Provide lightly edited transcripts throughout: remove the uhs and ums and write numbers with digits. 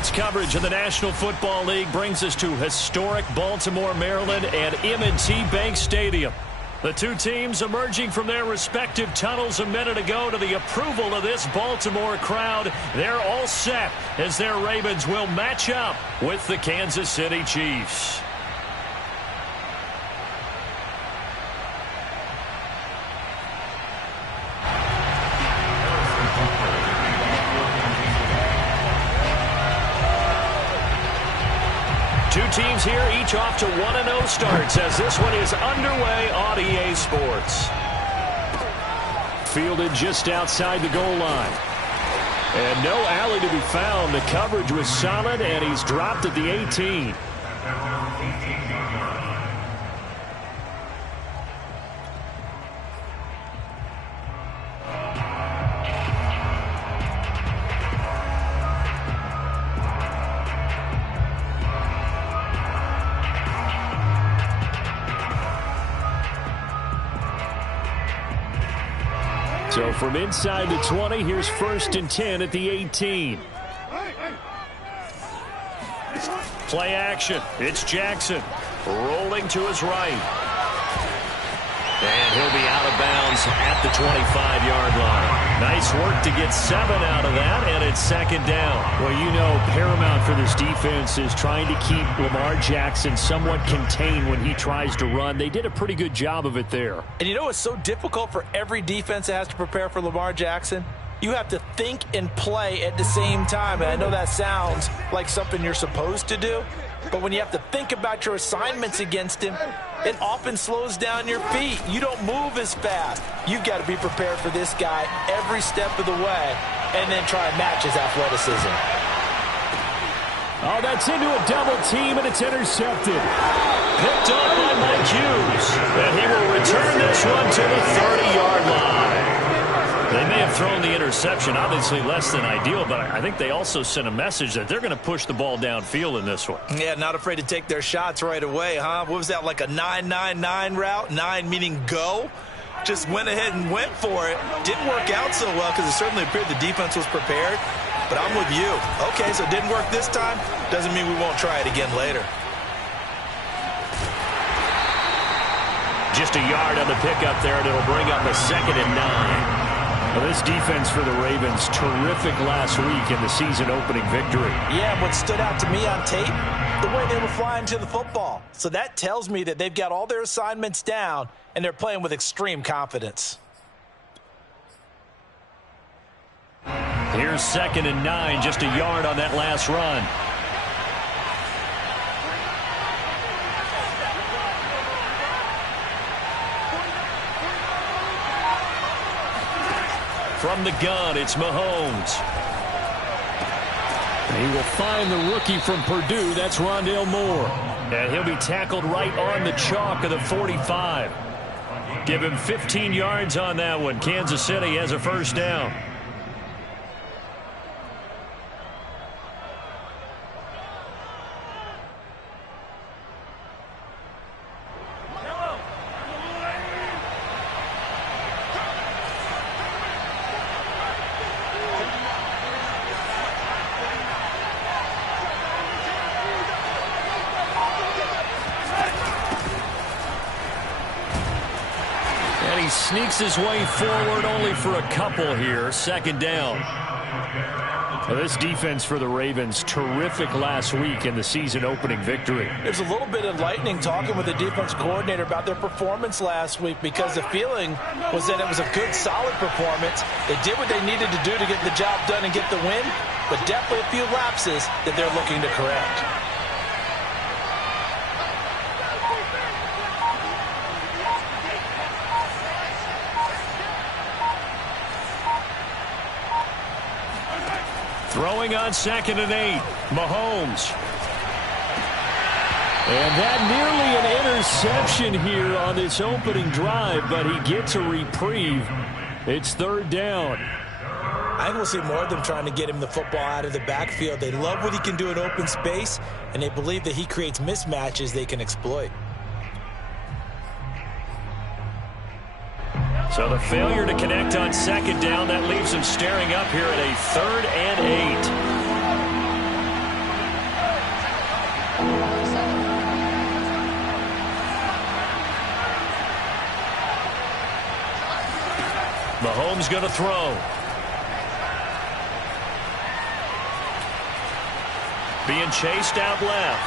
Sports coverage of the National Football League brings us to historic Baltimore, Maryland and M&T Bank Stadium. The two teams emerging from their respective tunnels a minute ago to the approval of this Baltimore crowd. They're all set as their Ravens will match up with the Kansas City Chiefs. Two teams here, each off to 1-0 starts as this one is underway on EA Sports. Fielded just outside the goal line. And no alley to be found. The coverage was solid, and he's dropped at the 18. So from inside the 20, here's 1st and 10 at the 18. Play action. It's Jackson rolling to his right. And he'll be out of bounds at the 25-yard line. Nice work to get 7 out of that, and it's 2nd down. Well, you know, paramount for this defense is trying to keep Lamar Jackson somewhat contained when he tries to run. They did a pretty good job of it there. And you know it's so difficult for every defense that has to prepare for Lamar Jackson? You have to think and play at the same time. And I know that sounds like something you're supposed to do, but when you have to think about your assignments against him, it often slows down your feet. You don't move as fast. You've got to be prepared for this guy every step of the way and then try and match his athleticism. Oh, that's into a double team, and it's intercepted. Picked up by Mike Hughes. And he will return this one to the 30-yard line. They may have thrown the interception, obviously less than ideal, but I think they also sent a message that they're going to push the ball downfield in this one. Yeah, not afraid to take their shots right away, huh? What was that, like a 9-9-9 route? 9 meaning go? Just went ahead and went for it. Didn't work out so well because it certainly appeared the defense was prepared. But I'm with you. Okay, so it didn't work this time. Doesn't mean we won't try it again later. Just a yard on the pickup there, and it'll bring up a 2nd and 9. Well, this defense for the Ravens, terrific last week in the season-opening victory. Yeah, what stood out to me on tape, the way they were flying to the football. So that tells me that they've got all their assignments down, and they're playing with extreme confidence. Here's 2nd and 9, just a yard on that last run. From the gun, it's Mahomes. He will find the rookie from Purdue. That's Rondale Moore. And he'll be tackled right on the chalk of the 45. Give him 15 yards on that one. Kansas City has a 1st down. Sneaks his way forward only for a couple here. 2nd down. Well, this defense for the Ravens, terrific last week in the season-opening victory. There's a little bit of lightning talking with the defense coordinator about their performance last week because the feeling was that it was a good, solid performance. They did what they needed to do to get the job done and get the win, but definitely a few lapses that they're looking to correct. Throwing on 2nd and 8. Mahomes. And that nearly an interception here on this opening drive, but he gets a reprieve. It's 3rd down. I think we'll see more of them trying to get him the football out of the backfield. They love what he can do in open space, and they believe that he creates mismatches they can exploit. So the failure to connect on 2nd down, that leaves him staring up here at a 3rd and 8. Mahomes going to throw. Being chased out left.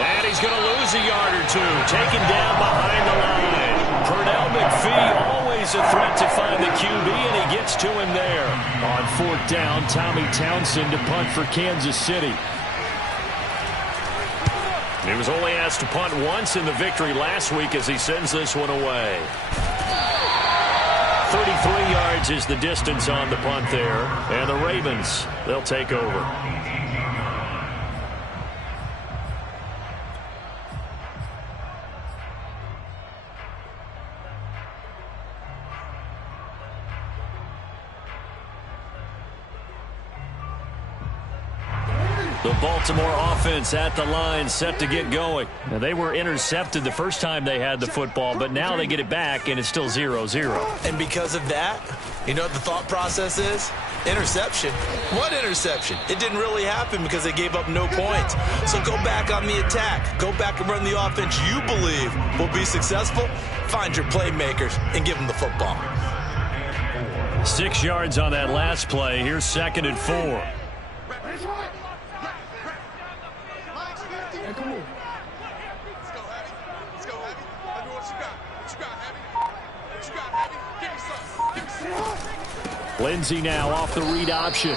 And he's going to lose a yard or two. Taken down behind the line. Pernell McPhee, always a threat to find the QB, and he gets to him there. On 4th down, Tommy Townsend to punt for Kansas City. He was only asked to punt once in the victory last week as he sends this one away. 33 yards is the distance on the punt there. And the Ravens, they'll take over. The Baltimore offense at the line, set to get going. Now, they were intercepted the first time they had the football, but now they get it back, and it's still 0-0. And because of that, you know what the thought process is? Interception. What interception? It didn't really happen because they gave up no points. So go back on the attack. Go back and run the offense you believe will be successful. Find your playmakers and give them the football. 6 yards on that last play. Here's 2nd and 4. Lindsey now off the read option.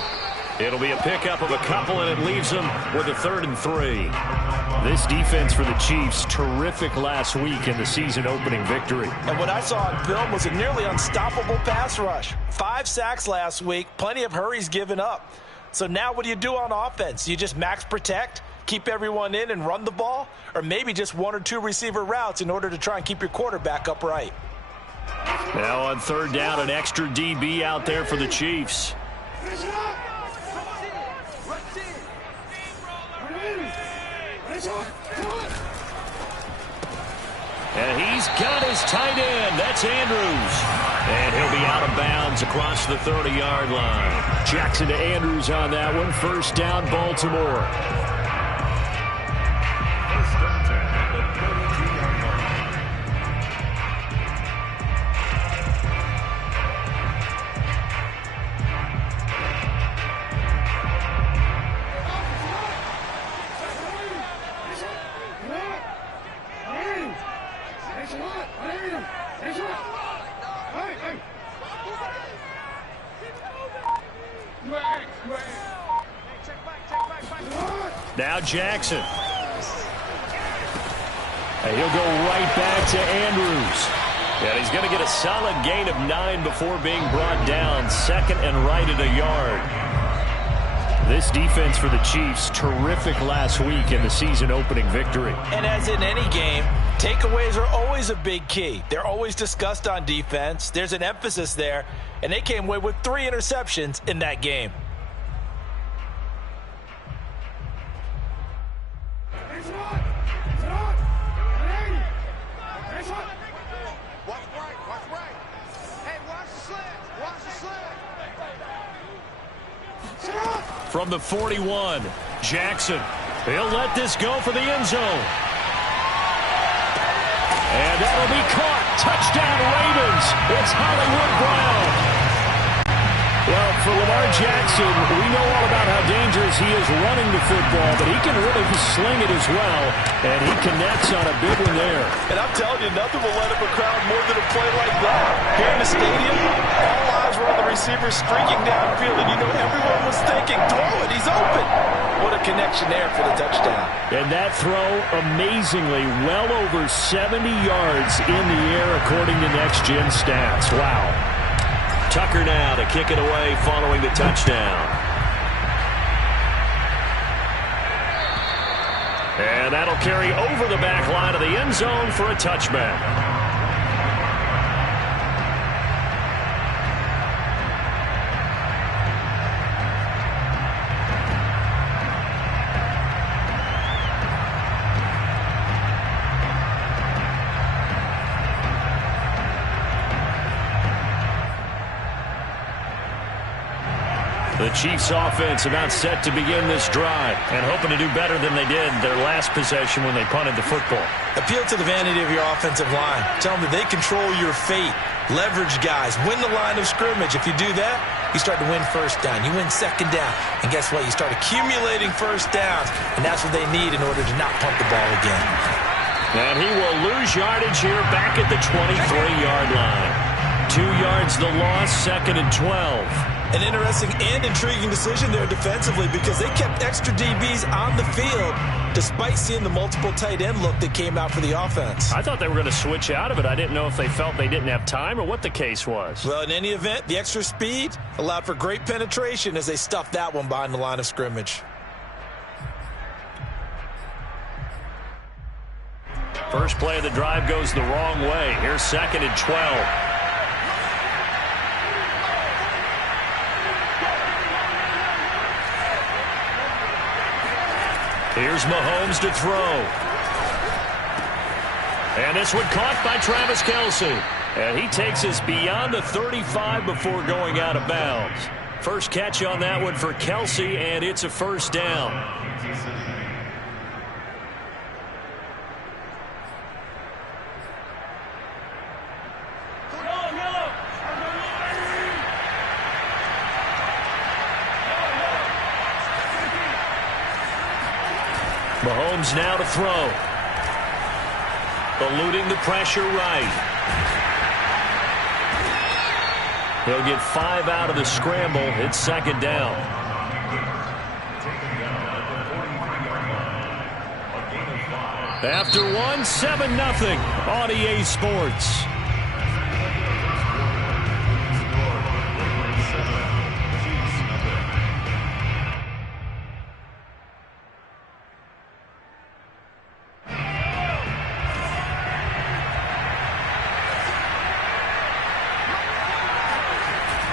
It'll be a pickup of a couple, and it leaves them with a 3rd and 3. This defense for the Chiefs, terrific last week in the season-opening victory. And what I saw on film was a nearly unstoppable pass rush. 5 sacks last week, plenty of hurries given up. So now what do you do on offense? You just max protect, keep everyone in and run the ball, or maybe just 1 or 2 receiver routes in order to try and keep your quarterback upright. Now on 3rd down, an extra DB out there for the Chiefs. And he's got his tight end. That's Andrews. And he'll be out of bounds across the 30-yard line. Jackson to Andrews on that one. 1st down, Baltimore. Now Jackson. And he'll go right back to Andrews. And he's going to get a solid gain of 9 before being brought down. 2nd and right at a yard. This defense for the Chiefs, terrific last week in the season-opening victory. And as in any game, takeaways are always a big key. They're always discussed on defense. There's an emphasis there. And they came away with 3 interceptions in that game. From the 41, Jackson. He'll let this go for the end zone. And that'll be caught. Touchdown, Ravens. It's Hollywood Brown. Well, for Lamar Jackson, we know all about how dangerous he is running the football, but he can really sling it as well, and he connects on a big one there. And I'm telling you, nothing will let up a crowd more than a play like that. Here in the stadium, all eyes were on the receiver streaking downfield, and you know everyone was thinking, throw it, he's open. What a connection there for the touchdown. And that throw, amazingly, well over 70 yards in the air, according to Next Gen Stats. Wow. Tucker now to kick it away following the touchdown. And that'll carry over the back line of the end zone for a touchback. The Chiefs offense about set to begin this drive and hoping to do better than they did their last possession when they punted the football. Appeal to the vanity of your offensive line. Tell them that they control your fate. Leverage guys. Win the line of scrimmage. If you do that, you start to win first down. You win second down. And guess what? You start accumulating first downs. And that's what they need in order to not punt the ball again. And he will lose yardage here back at the 23-yard line. 2 yards the loss, 2nd and 12. An interesting and intriguing decision there defensively because they kept extra DBs on the field despite seeing the multiple tight end look that came out for the offense. I thought they were going to switch out of it. I didn't know if they felt they didn't have time or what the case was. Well, in any event, the extra speed allowed for great penetration as they stuffed that one behind the line of scrimmage. First play of the drive goes the wrong way. Here's 2nd and 12. Here's Mahomes to throw. And this one caught by Travis Kelce. And he takes us beyond the 35 before going out of bounds. First catch on that one for Kelce, and it's a first down. Mahomes now to throw. Eluding the pressure right. He'll get 5 out of the scramble. It's 2nd down. After one, 7-0 on EA Sports.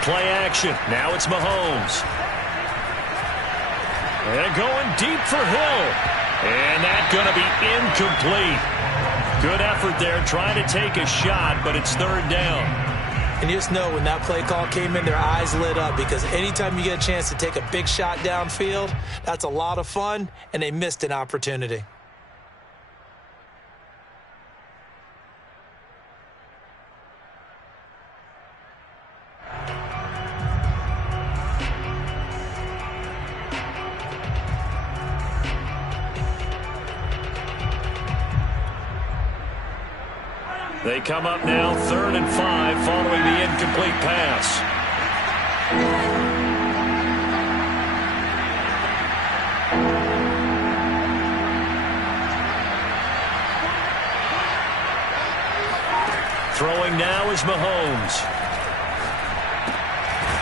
Play action. Now it's Mahomes. And going deep for Hill. And that's going to be incomplete. Good effort there trying to take a shot, but it's 3rd down. And you just know when that play call came in, their eyes lit up because anytime you get a chance to take a big shot downfield, that's a lot of fun, and they missed an opportunity. They come up now 3rd and 5 following the incomplete pass. Throwing now is Mahomes.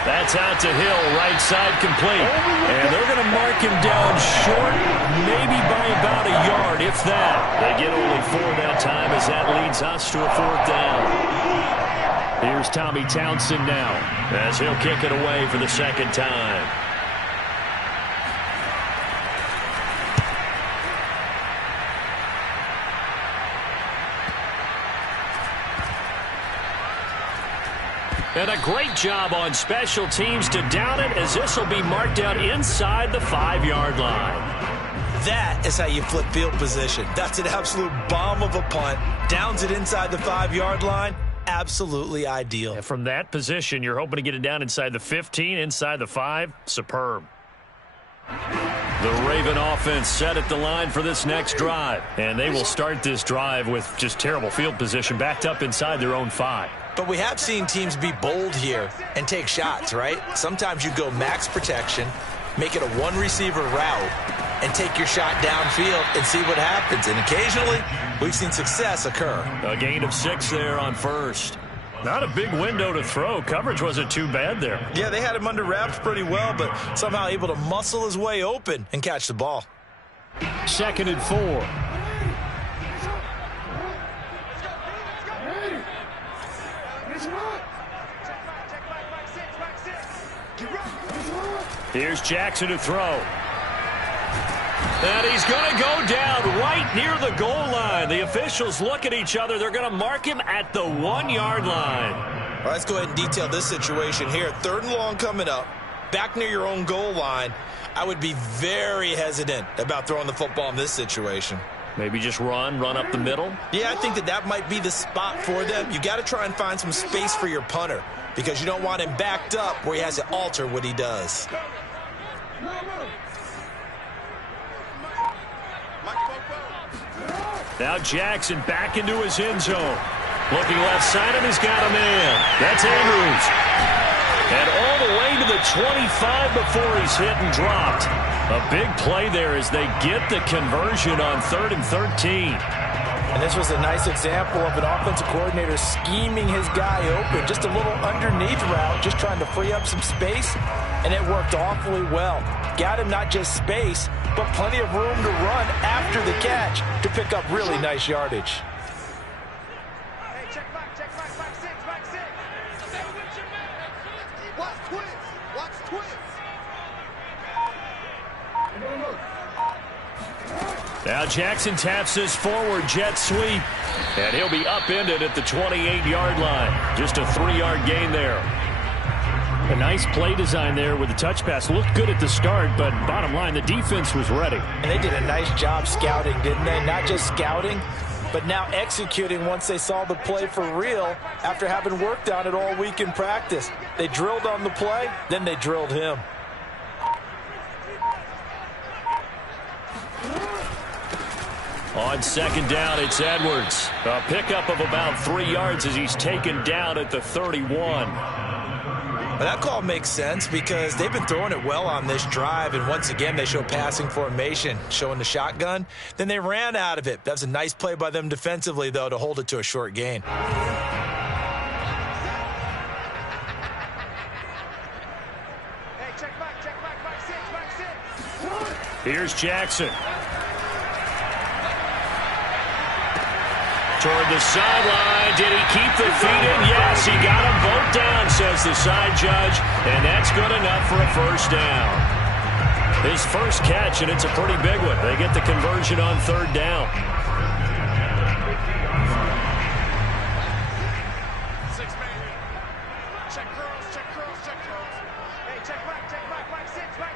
That's out to Hill, right side complete. And they're going to mark him down short, maybe by about a yard, if that. They get only 4 that time as that leads us to a 4th down. Here's Tommy Townsend now as he'll kick it away for the 2nd time. And a great job on special teams to down it as this will be marked out inside the 5-yard line. That is how you flip field position. That's an absolute bomb of a punt. Downs it inside the 5-yard line. Absolutely ideal. And from that position, you're hoping to get it down inside the 15, inside the 5. Superb. The Raven offense set at the line for this next drive. And they will start this drive with just terrible field position backed up inside their own 5. But we have seen teams be bold here and take shots, right? Sometimes you go max protection, make it a one-receiver route, and take your shot downfield and see what happens. And occasionally, we've seen success occur. A gain of 6 there on first. Not a big window to throw. Coverage wasn't too bad there. Yeah, they had him under wraps pretty well, but somehow able to muscle his way open and catch the ball. 2nd and 4. Here's Jackson to throw. And he's going to go down right near the goal line. The officials look at each other. They're going to mark him at the 1-yard line. All right, let's go ahead and detail this situation here. 3rd and long coming up, back near your own goal line. I would be very hesitant about throwing the football in this situation. Maybe just run up the middle? Yeah, I think that might be the spot for them. You got to try and find some space for your punter because you don't want him backed up where he has to alter what he does. Now Jackson back into his end zone. Looking left side, and he's got a man. That's Andrews. And all the way to the 25 before he's hit and dropped. A big play there as they get the conversion on 3rd and 13. And this was a nice example of an offensive coordinator scheming his guy open. Just a little underneath route, just trying to free up some space, and it worked awfully well. Got him not just space, but plenty of room to run after the catch to pick up really nice yardage. Hey, check back, back six, back six. Watch twins, watch twins. Now Jackson taps this forward jet sweep, and he'll be upended at the 28-yard line. Just a 3-yard gain there. A nice play design there with the touch pass. Looked good at the start, but bottom line, the defense was ready. And they did a nice job scouting, didn't they? Not just scouting, but now executing once they saw the play for real after having worked on it all week in practice. They drilled on the play, then they drilled him. On 2nd down, it's Edwards. A pickup of about 3 yards as he's taken down at the 31. Well, that call makes sense because they've been throwing it well on this drive, and once again they show passing formation, showing the shotgun. Then they ran out of it. That was a nice play by them defensively, though, to hold it to a short gain. Hey, check back six. Here's Jackson. Toward the sideline. Did he keep the feet in? Yes, he got them both down, says the side judge. And that's good enough for a first down. His first catch, and it's a pretty big one. They get the conversion on 3rd down. Check curls. Hey, check back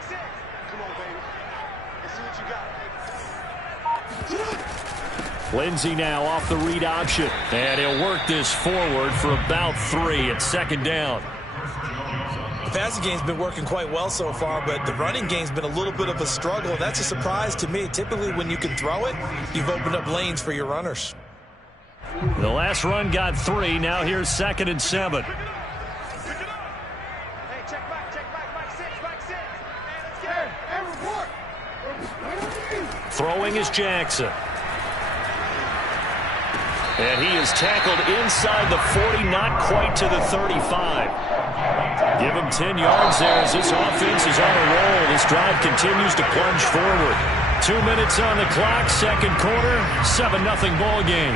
six. Come on, baby. Let's see what you got. Lindsey now off the read option. And he'll work this forward for about 3 at 2nd down. The passing game's been working quite well so far, but the running game's been a little bit of a struggle. That's a surprise to me. Typically, when you can throw it, you've opened up lanes for your runners. The last run got 3. Now here's 2nd and 7. Hey, check back six. Hey, report. Throwing is Jackson. And he is tackled inside the 40, not quite to the 35. Give him 10 yards there as this offense is on a roll. This drive continues to plunge forward. 2 minutes on the clock, 2nd quarter, 7-0 ball game.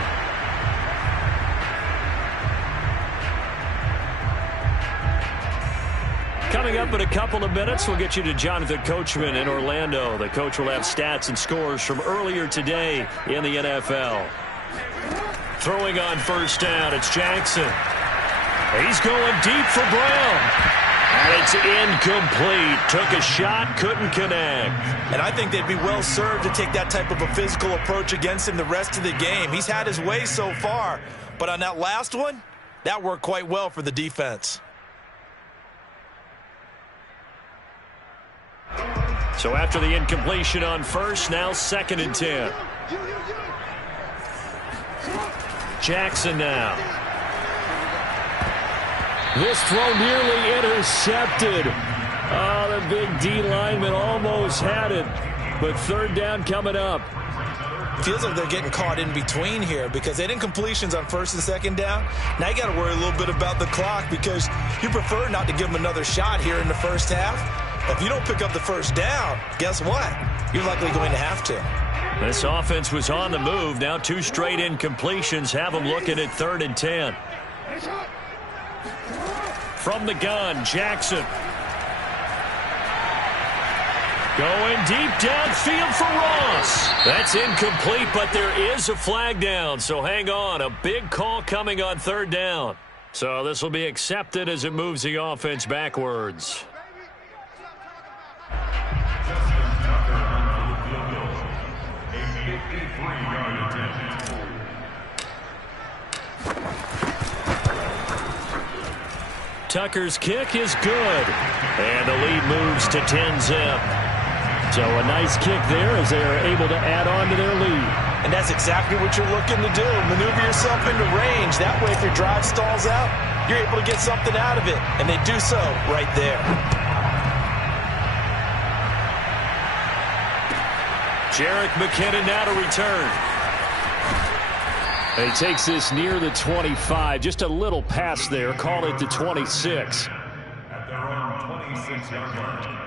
Coming up in a couple of minutes, we'll get you to Jonathan Coachman in Orlando. The coach will have stats and scores from earlier today in the NFL. Throwing on 1st down, it's Jackson. He's going deep for Brown. And it's incomplete. Took a shot, couldn't connect. And I think they'd be well served to take that type of a physical approach against him the rest of the game. He's had his way so far, but on that last one, that worked quite well for the defense. So after the incompletion on 1st, now 2nd and 10. Jackson now. This throw nearly intercepted. Oh, the big D lineman almost had it. But 3rd down coming up. Feels like they're getting caught in between here because they had incompletions on 1st and 2nd down. Now you got to worry a little bit about the clock because you prefer not to give them another shot here in the 1st half. If you don't pick up the 1st down, guess what? You're likely going to have to. This offense was on the move. Now 2 straight incompletions have them looking at 3rd and 10. From the gun, Jackson. Going deep downfield for Ross. That's incomplete, but there is a flag down, so hang on. A big call coming on 3rd down. So this will be accepted as it moves the offense backwards. Tucker's kick is good. And the lead moves to 10-zip. So a nice kick there as they are able to add on to their lead. And that's exactly what you're looking to do. Maneuver yourself into range. That way, if your drive stalls out, you're able to get something out of it. And they do so right there. Jerick McKinnon now to return. He takes this near the 25. Just a little pass there. Call it the 26. At their own 26-yard line.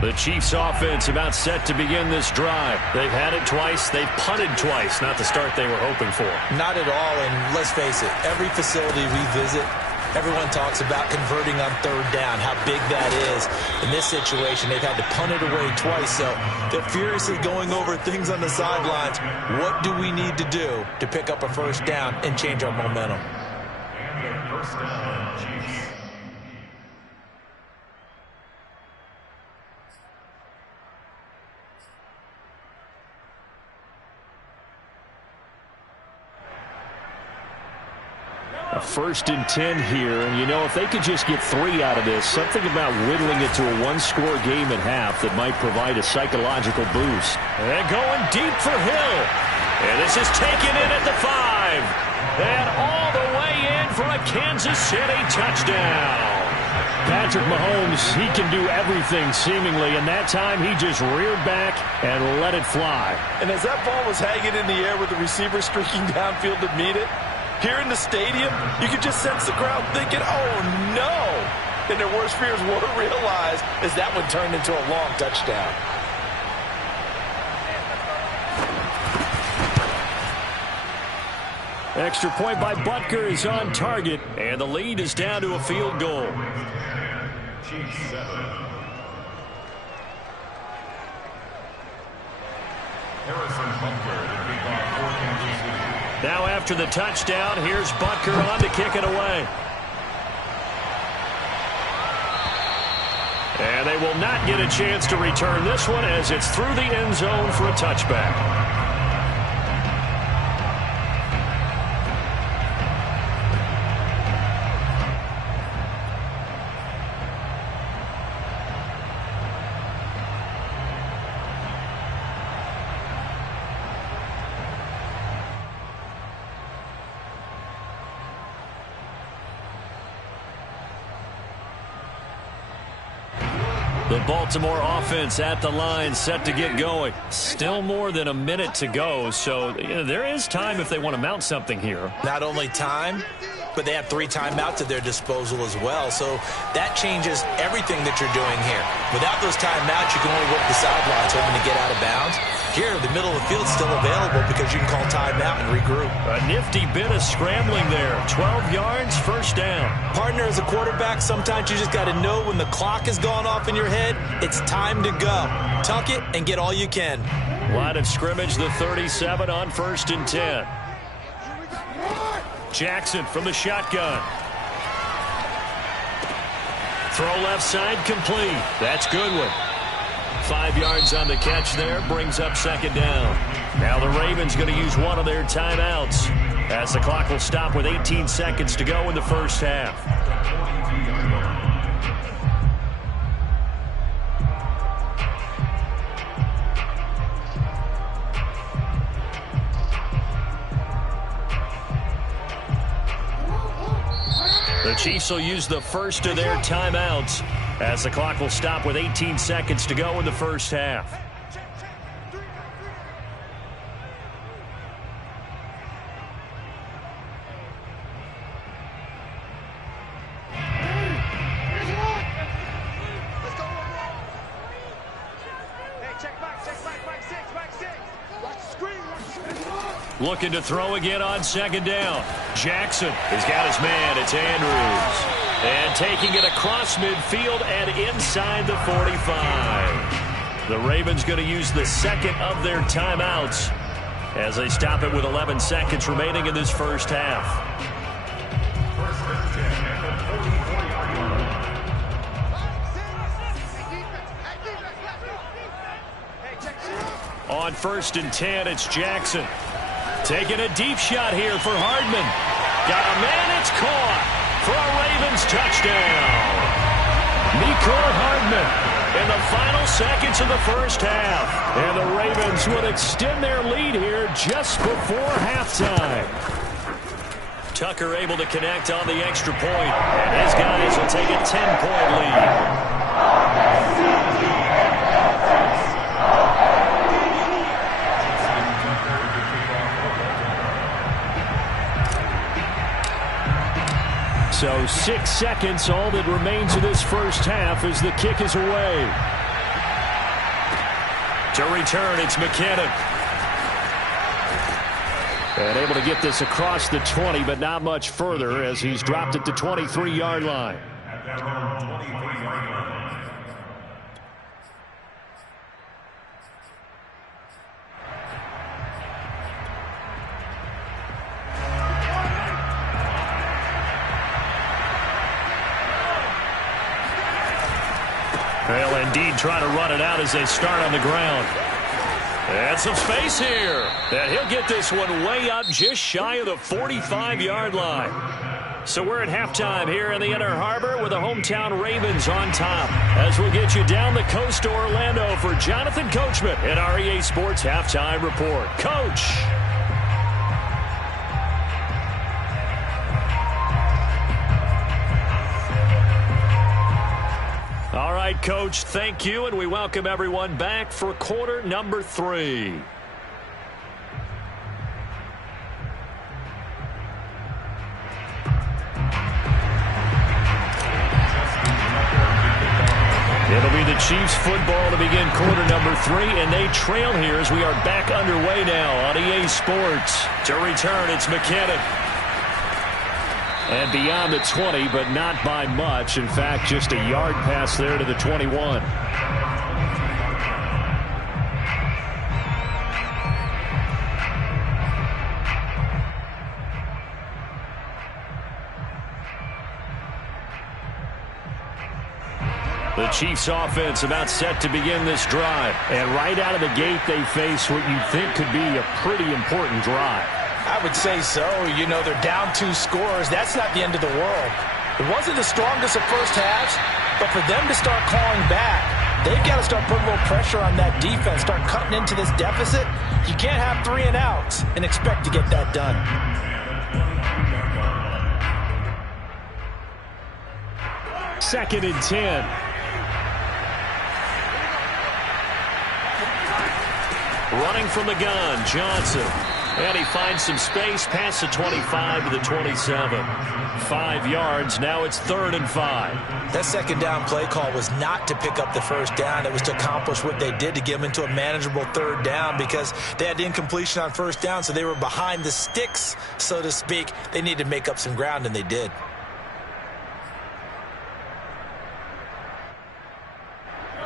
The Chiefs offense about set to begin this drive. They've had it twice. They've punted twice. Not the start they were hoping for. Not at all, and let's face it, every facility we visit, everyone talks about converting on third down, how big that is. In this situation, they've had to punt it away twice, so they're furiously going over things on the sidelines. What do we need to do to pick up a first down and change our momentum? And their first down, Chiefs. A 1st and 10 here, and you know, if they could just get 3 out of this, something about whittling it to a one-score game at half that might provide a psychological boost. And going deep for Hill. And this is taken in at the 5. And all the way in for a Kansas City touchdown. Patrick Mahomes, he can do everything seemingly, and that time he just reared back and let it fly. And as that ball was hanging in the air with the receiver streaking downfield to meet it, here in the stadium, you could just sense the crowd thinking, oh, no. And their worst fears were realized as that one turned into a long touchdown. Extra point by Butker is on target, and the lead is down to a field goal. Chiefs 7. Harrison Butker, the kickoff for Kansas City. Now after the touchdown, here's Butker on to kick it away. And they will not get a chance to return this one as it's through the end zone for a touchback. The Baltimore offense at the line, set to get going. Still more than a minute to go, so there is time if they want to mount something here. Not only time, but they have 3 timeouts at their disposal as well, so that changes everything that you're doing here. Without those timeouts, you can only work the sidelines, hoping to get out of bounds. Here, the middle of the field is still available because you can call timeout and regroup. A nifty bit of scrambling there. 12 yards, first down. Partner, as a quarterback, sometimes you just got to know when the clock has gone off in your head, it's time to go. Tuck it and get all you can. Line of scrimmage, the 37 on 1st and 10. Jackson from the shotgun. Throw left side complete. That's Goodwin. 5 yards on the catch there, brings up 2nd down. Now the Ravens going to use one of their timeouts as the clock will stop with 18 seconds to go in the first half. The Chiefs will use the first of their timeouts as the clock will stop with 18 seconds to go in the first half. Looking to throw again on 2nd down. Jackson has got his man. It's Andrews. And taking it across midfield and inside the 45. The Ravens going to use the 2nd of their timeouts as they stop it with 11 seconds remaining in this first half. On 1st and 10, it's Jackson. Taking a deep shot here for Hardman. Got a man, it's caught for a Ravens touchdown. Mecole Hardman in the final seconds of the first half. And the Ravens would extend their lead here just before halftime. Tucker able to connect on the extra point, and his guys will take a 10-point lead. So 6 seconds, all that remains of this first half as the kick is away. To return, it's McKinnon. And able to get this across the 20, but not much further as he's dropped at the 23-yard line. They'll indeed try to run it out as they start on the ground. And some space here. And he'll get this one way up just shy of the 45-yard line. So we're at halftime here in the Inner Harbor with the hometown Ravens on top. As we'll get you down the coast to Orlando for Jonathan Coachman at our EA Sports Halftime Report. Coach. All right, Coach, thank you, and we welcome everyone back for quarter number 3. It'll be the Chiefs football to begin quarter number 3, and they trail here as we are back underway now on EA Sports. To return, it's McKinnon. And beyond the 20, but not by much. In fact, just a yard pass there to the 21. The Chiefs offense about set to begin this drive. And right out of the gate, they face what you think could be a pretty important drive. I would say so. You know, they're down 2 scores. That's not the end of the world. It wasn't the strongest of first halves, but for them to start calling back, they've got to start putting a little pressure on that defense, start cutting into this deficit. You can't have 3 and outs and expect to get that done. Second and 10. Running from the gun, Johnson. And he finds some space past the 25 to the 27. 5 yards. Now it's 3rd and 5. That second down play call was not to pick up the first down. It was to accomplish what they did to get them into a manageable 3rd down because they had incompletion on first down, so they were behind the sticks, so to speak. They needed to make up some ground, and they did.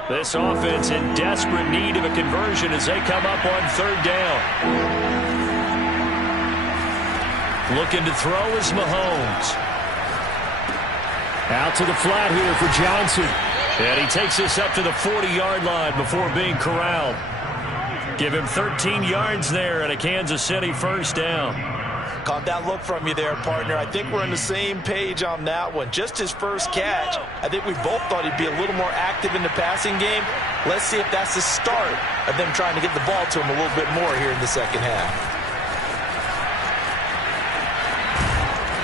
This offense in desperate need of a conversion as they come up on 3rd down. Looking to throw is Mahomes. Out to the flat here for Johnson. And he takes this up to the 40-yard line before being corralled. Give him 13 yards there at a Kansas City first down. Caught that look from you there, partner. I think we're on the same page on that one. Just his first catch. I think we both thought he'd be a little more active in the passing game. Let's see if that's the start of them trying to get the ball to him a little bit more here in the second half.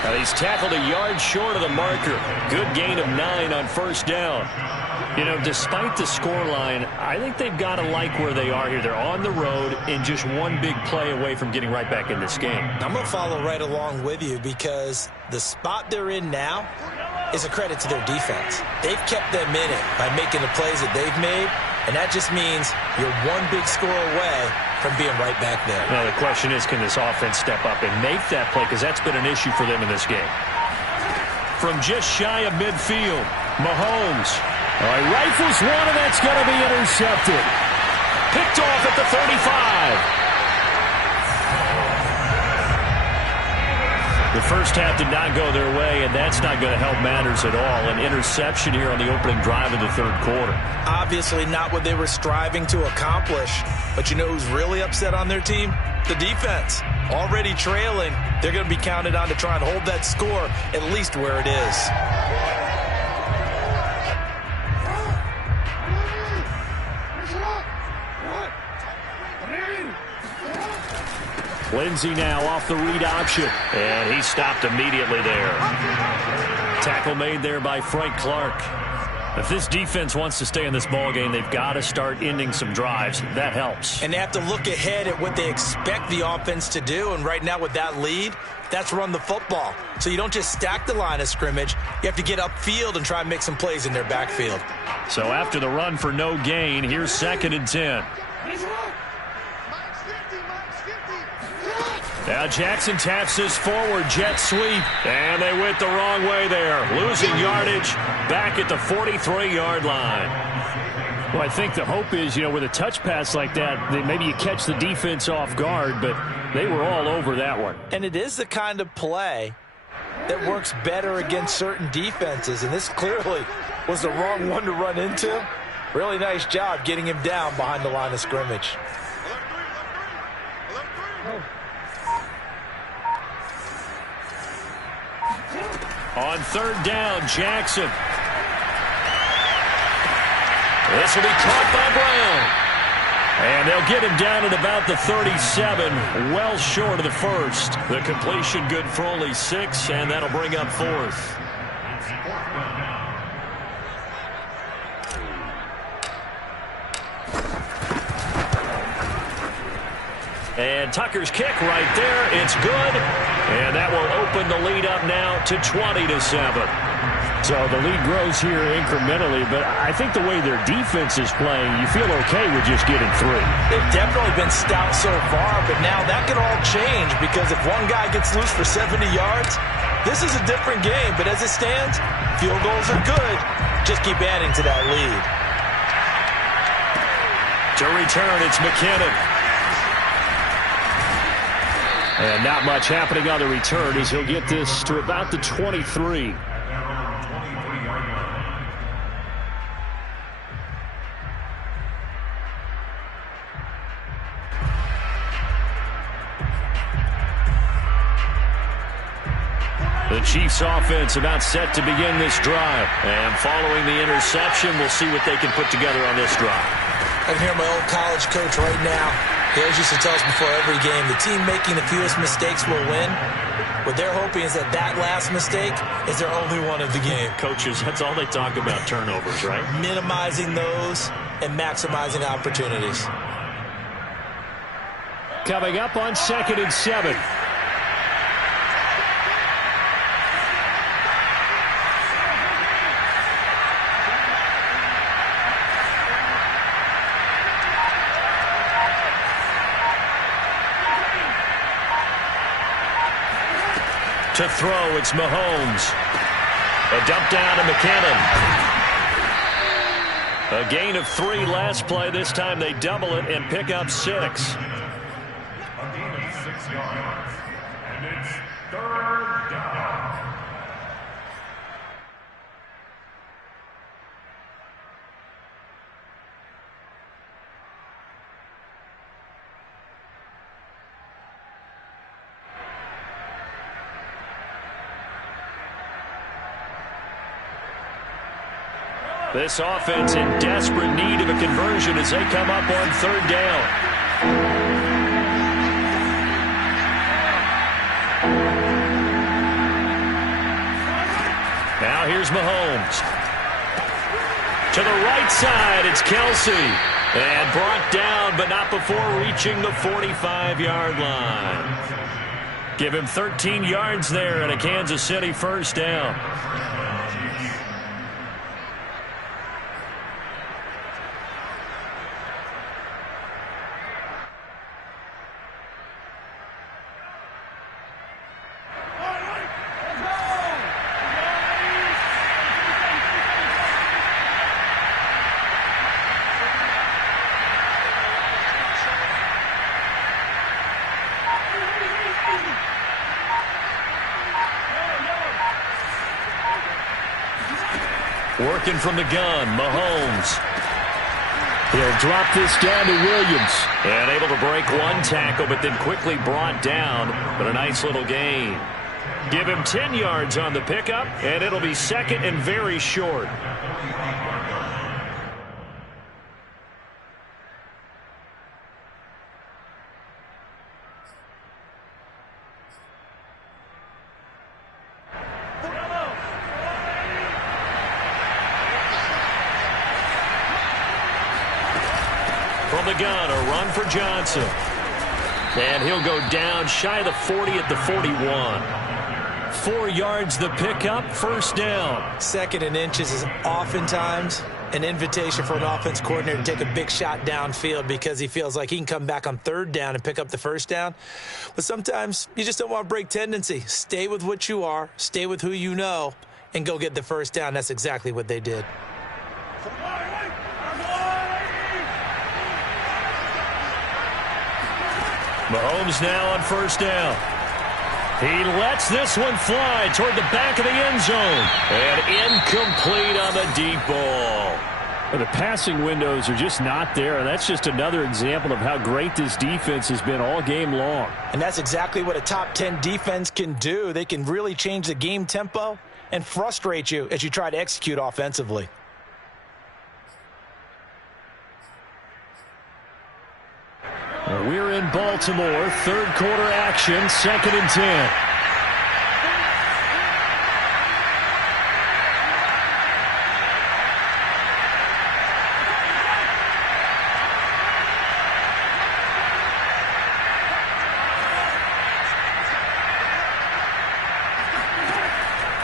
And he's tackled a yard short of the marker. Good gain of 9 on first down. You know, despite the scoreline, I think they've got to like where they are here. They're on the road and just one big play away from getting right back in this game. I'm going to follow right along with you because the spot they're in now is a credit to their defense. They've kept them in it by making the plays that they've made, and that just means you're one big score away from being right back there. Now, the question is, can this offense step up and make that play? Because that's been an issue for them in this game. From just shy of midfield, Mahomes. All right, rifles one, and that's going to be intercepted. Picked off at the 35. The first half did not go their way, and that's not going to help matters at all. An interception here on the opening drive of the third quarter. Obviously not what they were striving to accomplish. But you know who's really upset on their team? The defense. Already trailing, they're going to be counted on to try and hold that score at least where it is. Lindsey now off the read option. And he stopped immediately there. Tackle made there by Frank Clark. If this defense wants to stay in this ballgame, they've got to start ending some drives. That helps. And they have to look ahead at what they expect the offense to do. And right now with that lead, that's run the football. So you don't just stack the line of scrimmage. You have to get upfield and try and make some plays in their backfield. So after the run for no gain, here's 2nd and 10. Now Jackson taps this forward jet sweep, and they went the wrong way there. Losing yardage back at the 43-yard line. Well, I think the hope is, with a touch pass like that, maybe you catch the defense off guard, but they were all over that one. And it is the kind of play that works better against certain defenses, and this clearly was the wrong one to run into. Really nice job getting him down behind the line of scrimmage. On 3rd down, Jackson. This will be caught by Brown. And they'll get him down at about the 37, well short of the first. The completion good for only 6, and that'll bring up 4th. And Tucker's kick right there. It's good. And that will open the lead up now to 20-7. So the lead grows here incrementally, but I think the way their defense is playing, you feel okay with just getting 3. They've definitely been stout so far, but now that could all change because if one guy gets loose for 70 yards, this is a different game. But as it stands, field goals are good. Just keep adding to that lead. To return, it's McKinnon. And not much happening on the return as he'll get this to about the 23. The Chiefs offense about set to begin this drive. And following the interception, we'll see what they can put together on this drive. I can hear my old college coach right now. He always used to tell us before every game, the team making the fewest mistakes will win. What they're hoping is that last mistake is their only one of the game. Coaches, that's all they talk about, turnovers, right? Minimizing those and maximizing opportunities. Coming up on 2nd and 7. To throw, it's Mahomes. A dump down to McKinnon. A gain of 3 last play. This time they double it and pick up 6. A gain of 6 yards. And it's 3rd down. This offense in desperate need of a conversion as they come up on 3rd down. Now here's Mahomes. To the right side, it's Kelsey. And brought down, but not before reaching the 45-yard line. Give him 13 yards there and a Kansas City 1st down. Working from the gun, Mahomes. He'll drop this down to Williams. And able to break one tackle, but then quickly brought down. But a nice little gain. Give him 10 yards on the pickup, and it'll be second and very short. From the gun, a run for Johnson. And he'll go down shy of the 40 at the 41. 4 yards the pickup, first down. Second and inches is oftentimes an invitation for an offense coordinator to take a big shot downfield because he feels like he can come back on third down and pick up the first down. But sometimes you just don't want to break tendency. Stay with what you are, stay with who you know, and go get the first down. That's exactly what they did. Mahomes now on first down. He lets this one fly toward the back of the end zone. And incomplete on the deep ball. Well, the passing windows are just not there, and that's just another example of how great this defense has been all game long. And that's exactly what a top 10 defense can do. They can really change the game tempo and frustrate you as you try to execute offensively. We're in Baltimore, third quarter action, second and 10.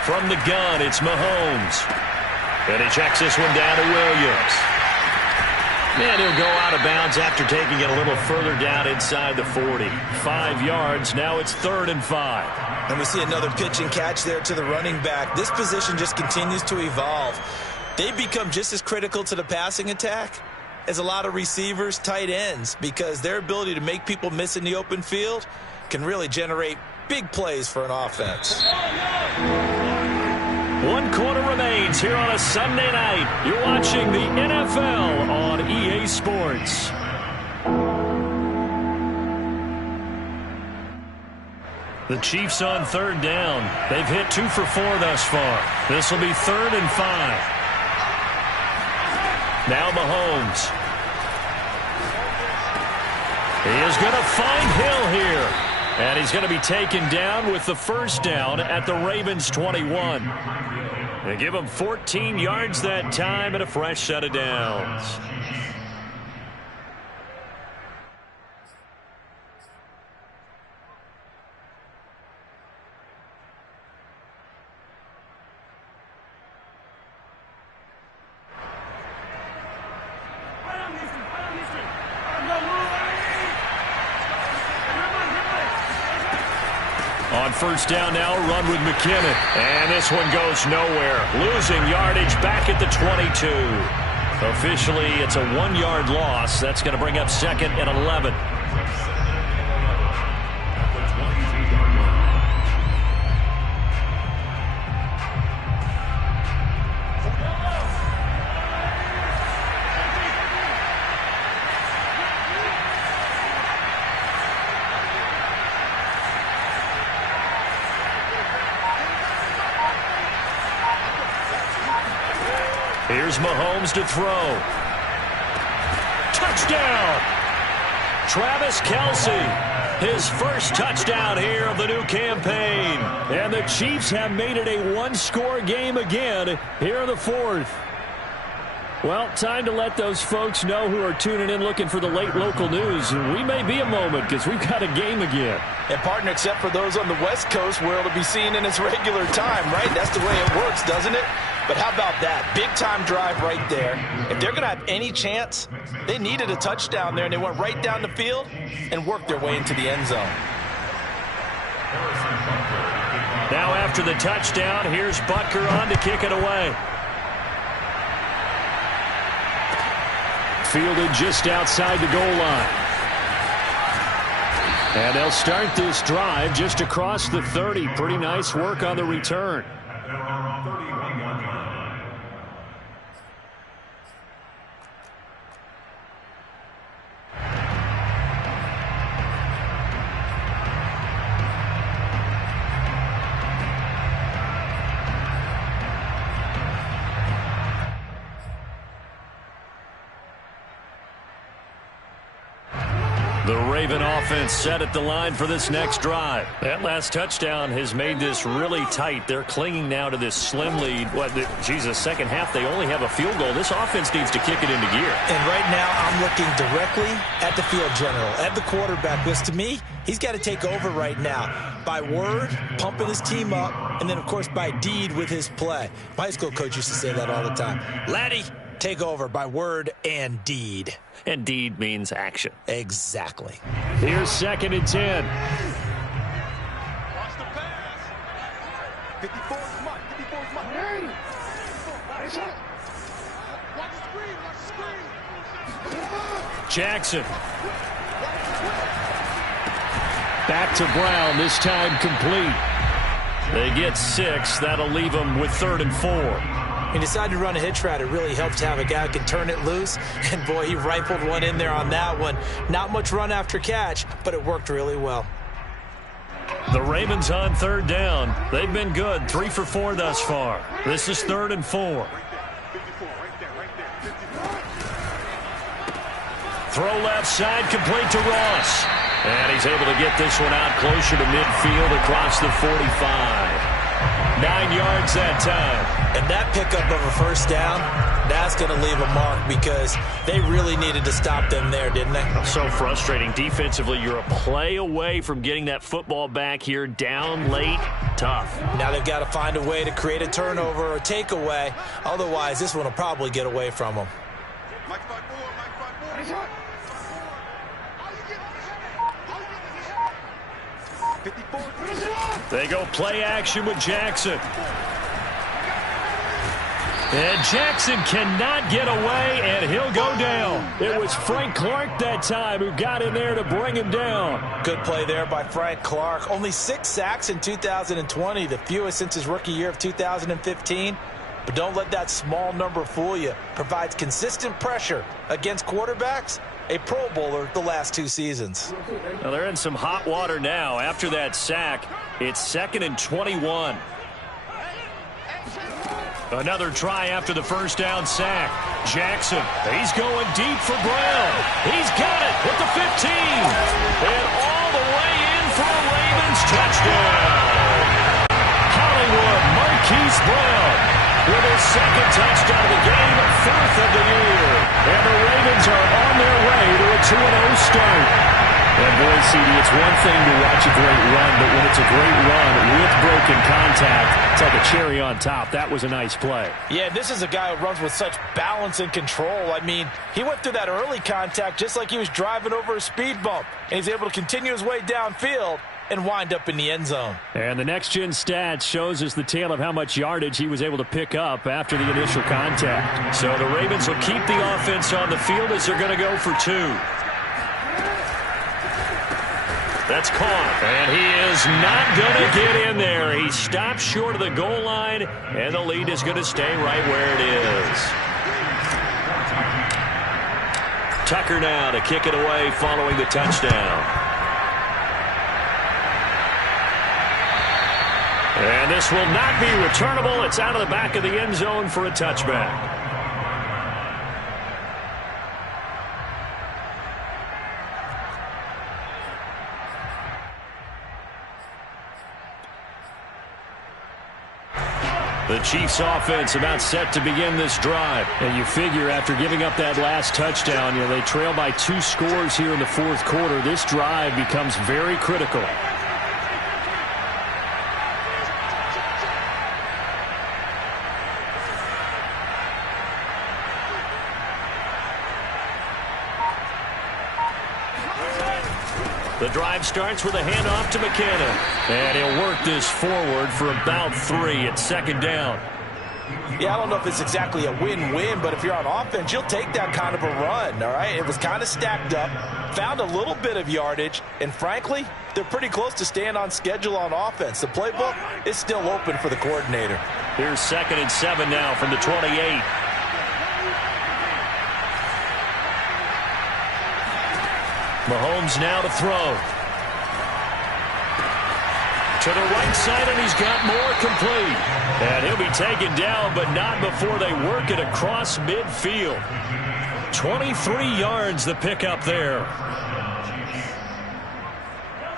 From the gun, it's Mahomes. And he checks this one down to Williams. And he'll go out of bounds after taking it a little further down inside the 40. 5 yards. Now it's 3rd and 5. And we see another pitch and catch there to the running back. This position just continues to evolve. They become just as critical to the passing attack as a lot of receivers, tight ends, because their ability to make people miss in the open field can really generate big plays for an offense. 1 quarter remains here on a Sunday night. You're watching the NFL on EA Sports. The Chiefs on 3rd down. They've hit 2 for 4 thus far. This will be 3rd and 5. Now Mahomes. He is going to find Hill here. And he's going to be taken down with the first down at the Ravens 21. They give him 14 yards that time and a fresh set of downs. On first down now, run with McKinnon. And this one goes nowhere. Losing yardage back at the 22. Officially, it's a 1-yard loss. That's going to bring up 2nd and 11. Here's Mahomes to throw. Touchdown! Travis Kelce, his first touchdown here of the new campaign. And the Chiefs have made it a one-score game again here in the 4th. Well, time to let those folks know who are tuning in looking for the late local news. And we may be a moment because we've got a game again. And partner, except for those on the West Coast where it'll be seen in its regular time, right? That's the way it works, doesn't it? But how about that? Big-time drive right there. If they're going to have any chance, they needed a touchdown there, and they went right down the field and worked their way into the end zone. Now after the touchdown, here's Butker on to kick it away. Fielded just outside the goal line. And they'll start this drive just across the 30. Pretty nice work on the return. Raven offense set at the line for this next drive. That last touchdown has made this really tight. They're clinging now to this slim lead. Second half, they only have a field goal. This offense needs to kick it into gear. And right now, I'm looking directly at the field general, at the quarterback, because to me, he's got to take over right now. By word, pumping his team up, and then, of course, by deed with his play. My high school coach used to say that all the time. Laddie, take over by word and deed. And deed means action. Exactly. Here's 2nd and 10. Watch the pass. 54, come on. 54, come on. Watch the screen, watch the screen. Jackson. Back to Brown, this time complete. They get 6. That'll leave them with 3rd and 4. He decided to run a hitch route. It really helps to have a guy who can turn it loose. And, boy, he rifled one in there on that one. Not much run after catch, but it worked really well. The Ravens on 3rd down. They've been good, 3 for 4 thus far. This is 3rd and 4. Throw left side, complete to Ross. And he's able to get this one out closer to midfield across the 45. 9 yards that time. And that pickup of a first down, that's going to leave a mark because they really needed to stop them there, didn't they? So frustrating. Defensively, you're a play away from getting that football back here down late. Tough. Now they've got to find a way to create a turnover or takeaway. Otherwise, this one will probably get away from them. Mike 5-4, Mike 5-4. 54. They go play action with Jackson. And Jackson cannot get away, and he'll go down. It was Frank Clark that time who got in there to bring him down. Good play there by Frank Clark. Only 6 sacks in 2020, the fewest since his rookie year of 2015. But don't let that small number fool you. Provides consistent pressure against quarterbacks. A Pro Bowler the last 2 seasons. Well, they're in some hot water now. After that sack, it's 2nd and 21. Another try after the first down sack. Jackson, he's going deep for Brown. He's got it at the 15. And all the way in for a Ravens touchdown. Hollywood Marquise Brown with his 2nd touchdown of the game, 4th of the year. And the Ravens are on their way to a 2-0 start. And boy, CD, it's one thing to watch a great run, but when it's a great run with broken contact, it's like a cherry on top. That was a nice play. Yeah, this is a guy who runs with such balance and control. I mean, he went through that early contact just like he was driving over a speed bump. And he's able to continue his way downfield and wind up in the end zone. And the next-gen stats shows us the tale of how much yardage he was able to pick up after the initial contact. So the Ravens will keep the offense on the field as they're going to go for 2. That's caught, and he is not going to get in there. He stopped short of the goal line, and the lead is going to stay right where it is. Tucker now to kick it away following the touchdown. And this will not be returnable. It's out of the back of the end zone for a touchback. The Chiefs offense about set to begin this drive. And you figure after giving up that last touchdown, they trail by 2 scores here in the 4th quarter. This drive becomes very critical. The drive starts with a handoff to McKenna. And he'll work this forward for about 3 at 2nd down. Yeah, I don't know if it's exactly a win-win, but if you're on offense, you'll take that kind of a run, all right? It was kind of stacked up, found a little bit of yardage, and frankly, they're pretty close to staying on schedule on offense. The playbook is still open for the coordinator. Here's 2nd and 7 now from the 28. Mahomes now to throw. To the right side, and he's got more complete. And he'll be taken down, but not before they work it across midfield. 23 yards the pickup there.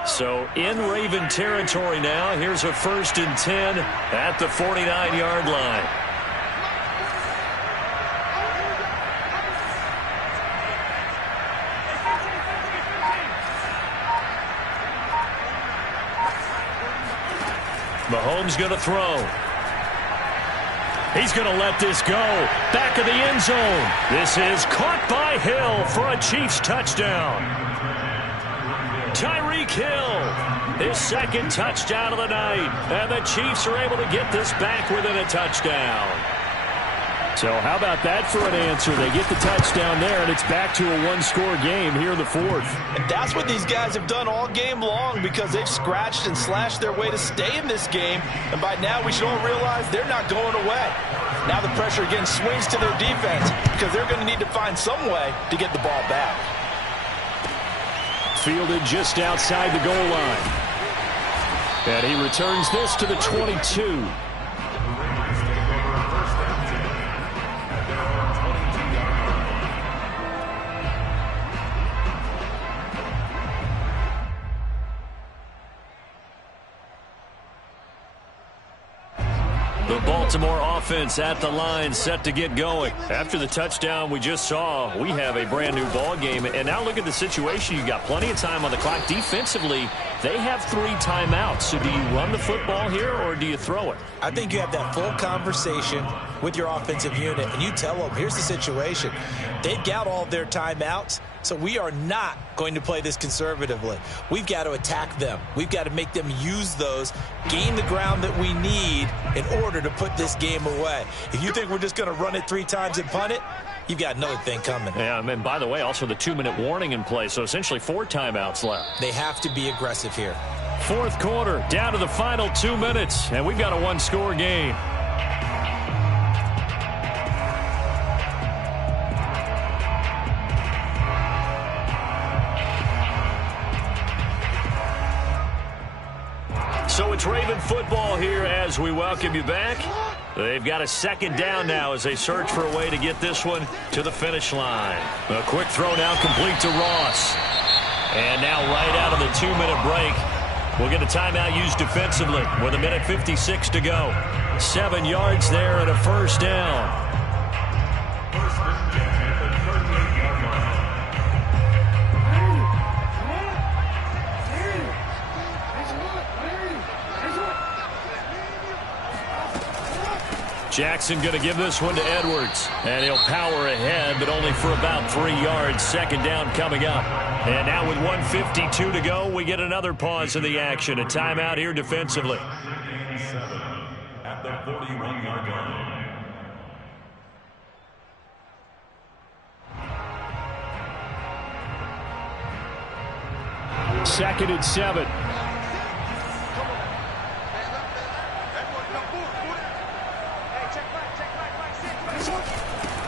So in Raven territory now. Here's a 1st and 10 at the 49-yard line. Mahomes going to throw. He's going to let this go. Back of the end zone. This is caught by Hill for a Chiefs touchdown. Tyreek Hill, his 2nd touchdown of the night. And the Chiefs are able to get this back within a touchdown. So how about that for an answer? They get the touchdown there, and it's back to a 1-score game here in the 4th. And that's what these guys have done all game long because they've scratched and slashed their way to stay in this game. And by now we should all realize they're not going away. Now the pressure again swings to their defense because they're going to need to find some way to get the ball back. Fielded just outside the goal line. And he returns this to the 22. The Baltimore offense at the line, set to get going. After the touchdown we just saw, we have a brand new ball game. And now look at the situation. You've got plenty of time on the clock. Defensively, they have 3 timeouts. So do you run the football here or do you throw it? I think you have that full conversation with your offensive unit, and you tell them, here's the situation. They've got all their timeouts, so we are not going to play this conservatively. We've got to attack them. We've got to make them use those, gain the ground that we need in order to put this game away. If you think we're just going to run it 3 times and punt it, you've got another thing coming. Yeah, and by the way, also the 2-minute warning in play, so essentially 4 timeouts left. They have to be aggressive here. 4th quarter, down to the final 2 minutes, and we've got a 1-score game. So it's Raven football here as we welcome you back. They've got a 2nd down now as they search for a way to get this one to the finish line. A quick throw now complete to Ross. And now right out of the 2-minute break, we'll get a timeout used defensively with 1:56 to go. 7 yards there and a 1st down. Jackson going to give this one to Edwards. And he'll power ahead, but only for about 3 yards. 2nd down coming up. And now with 1:52 to go, we get another pause in the action. A timeout here defensively. At the 41-yard line. 2nd and 7.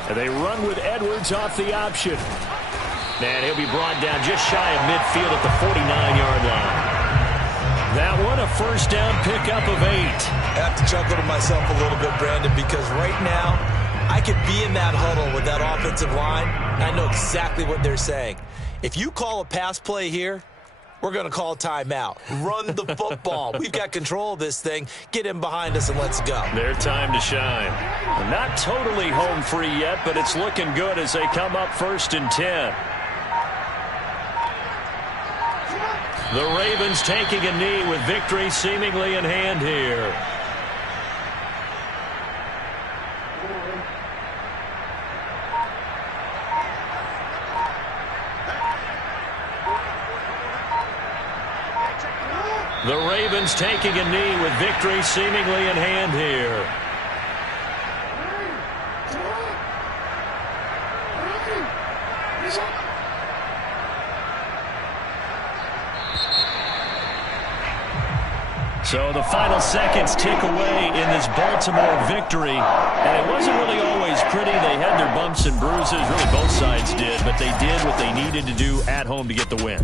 And they run with Edwards off the option. And he'll be brought down just shy of midfield at the 49-yard line. That one a 1st down pickup of 8. I have to chuckle to myself a little bit, Brandon, because right now I could be in that huddle with that offensive line. I know exactly what they're saying. If you call a pass play here, we're going to call timeout. Run the football. We've got control of this thing. Get in behind us and let's go. Their time to shine. Not totally home free yet, but it's looking good as they come up 1st and 10. The Ravens taking a knee with victory seemingly in hand here. The Ravens taking a knee with victory seemingly in hand here. So the final seconds tick away in this Baltimore victory. And it wasn't really always pretty. They had their bumps and bruises. Really both sides did. But they did what they needed to do at home to get the win.